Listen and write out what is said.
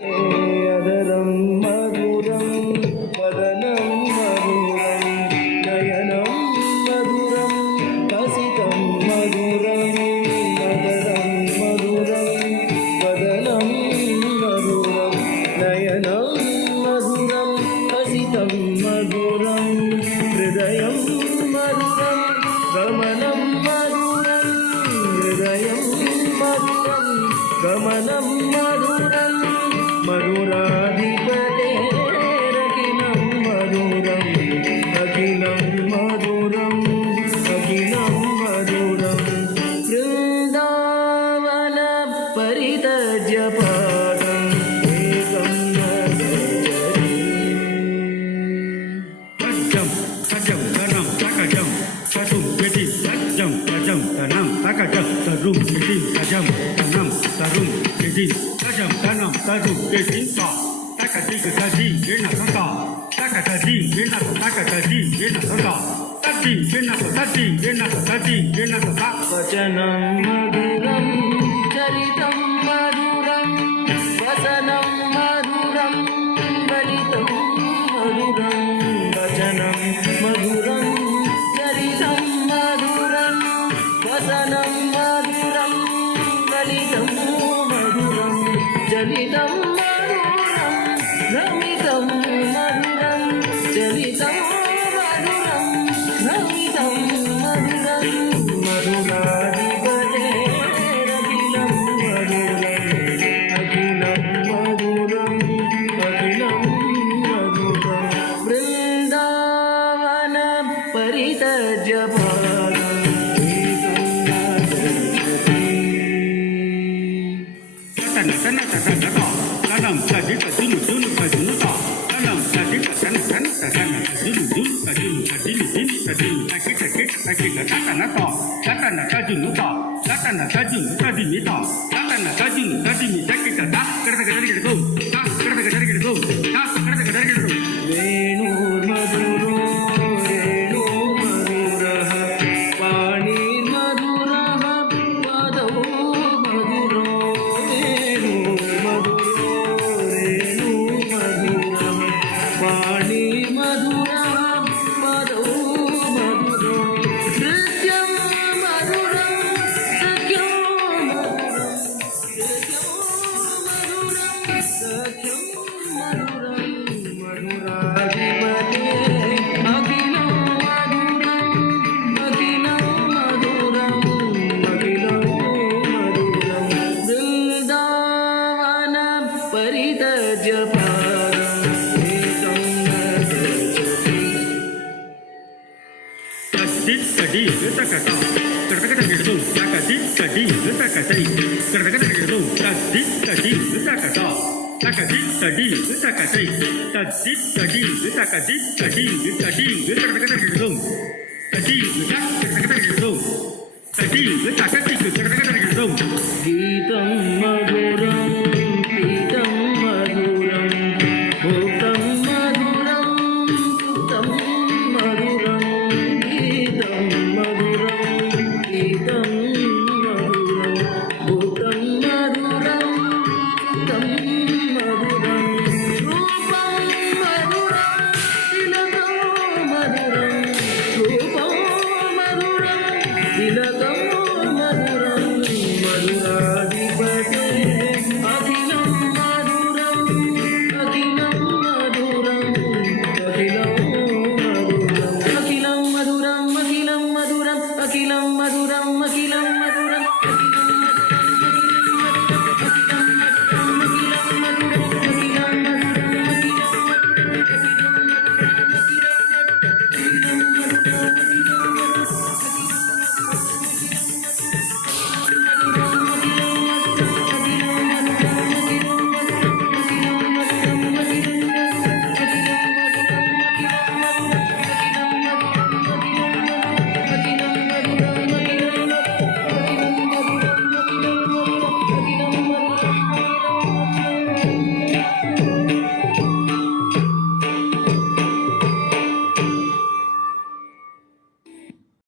अदरं मधुरं वदनं मधुरं नयनं मधुरं हसितं मधुरं अदरं मधुरं वदनं मधुरं नयनं मधुरं हसितं मधुरं हृदयं मधुरं गमनं मधुरं हृदयं मधुरं गमनं मधुरं मधुराधिपतेरखिलं मधुरम् अखिलं मधुरम् अखिलं मधुरं वृन्दावन परितज्य पादम् एकं न सज्जं सजं धनं सकजं ससुं यतिं सज्जं सजं धनं सकजं सरुं यतिं सजं धनं सरुं यतिं सजं धनं सरुं यतिं सा सकजिग सजि येन सदा सकजि येन सकजि येन सदा सजि येन सजि येन सजि येन सदा वचनं मधुरं चरितं मधुरं वसनं मधुरं वलितं मधुरं वचनं मधुरं चरितं मधुरं वसनं मधुरं वलितं मधुरं चलितं मधुरं भ्रमितं मधुरं चलितं मधुरं भ्रमितं मधुरं मधुराधिपतेरखिलं मधुरम् अखिलं मधुरम् अखिलं मधुरं वृन्दावन परितज्य पादम् एकं न गच्छति तन तन तन तन तनं सजि सजुनु जुनु सजुनु ता तनं सजि तन तन तन सजुनु जुनु सजुनु सजिनु जिनु सजिनु तकि तकि तकि तन ता तन सजुनु ता तन सजुनु सजिनु ता तन सजुनु सजिनु तकि ता करत गडरिगडो ता करत गडरिगडो ता करत गडरिगडो वेणुर्मधुरो रेणुमधुरः पाणिर्मधुरः पदौ मधुरो वेणुर्मधुरो रेणुमधुरः पाणिर्मधुरः पदौ मधुरो नृत्यं मधुरं सख्यं मधुरं सख्यं मधुरं मधुराधिपते अखिलं मधुरम् अखिलं मधुरम् अखिलं मधुरं वृन्दावन परितज्य पादम् एकं न गच्छति तद्दित् तदि तकता करतगडरिगडो तकदित् तदि तकतै करतगडरिगडो तद्दित् तदि तकता तकदित् तदि तकतै तद्दित् तदि तकदित् तदि तदि करतगडरिगडो तदि करतगडरिगडो तदि तकति करतगड